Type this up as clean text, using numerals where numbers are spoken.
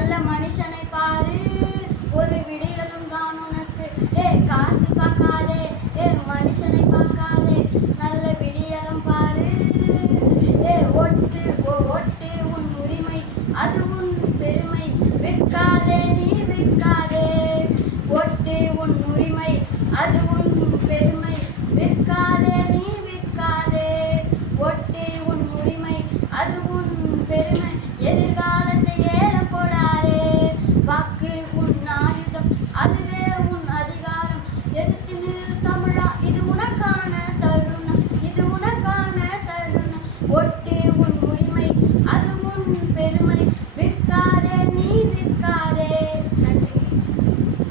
நல்ல மனுஷனை பாரு, ஒரு விடியலும் தான் உனக்கு. காசு பார்க்காதே, மனுஷனை பார்க்காதே, நல்ல விடியலும் பாரு. ஒட்டு ஒட்டு உன் உரிமை, அது உன் பெருமை, விற்காதே நீ விற்காதே. ஒட்டு உன் உரிமை, அது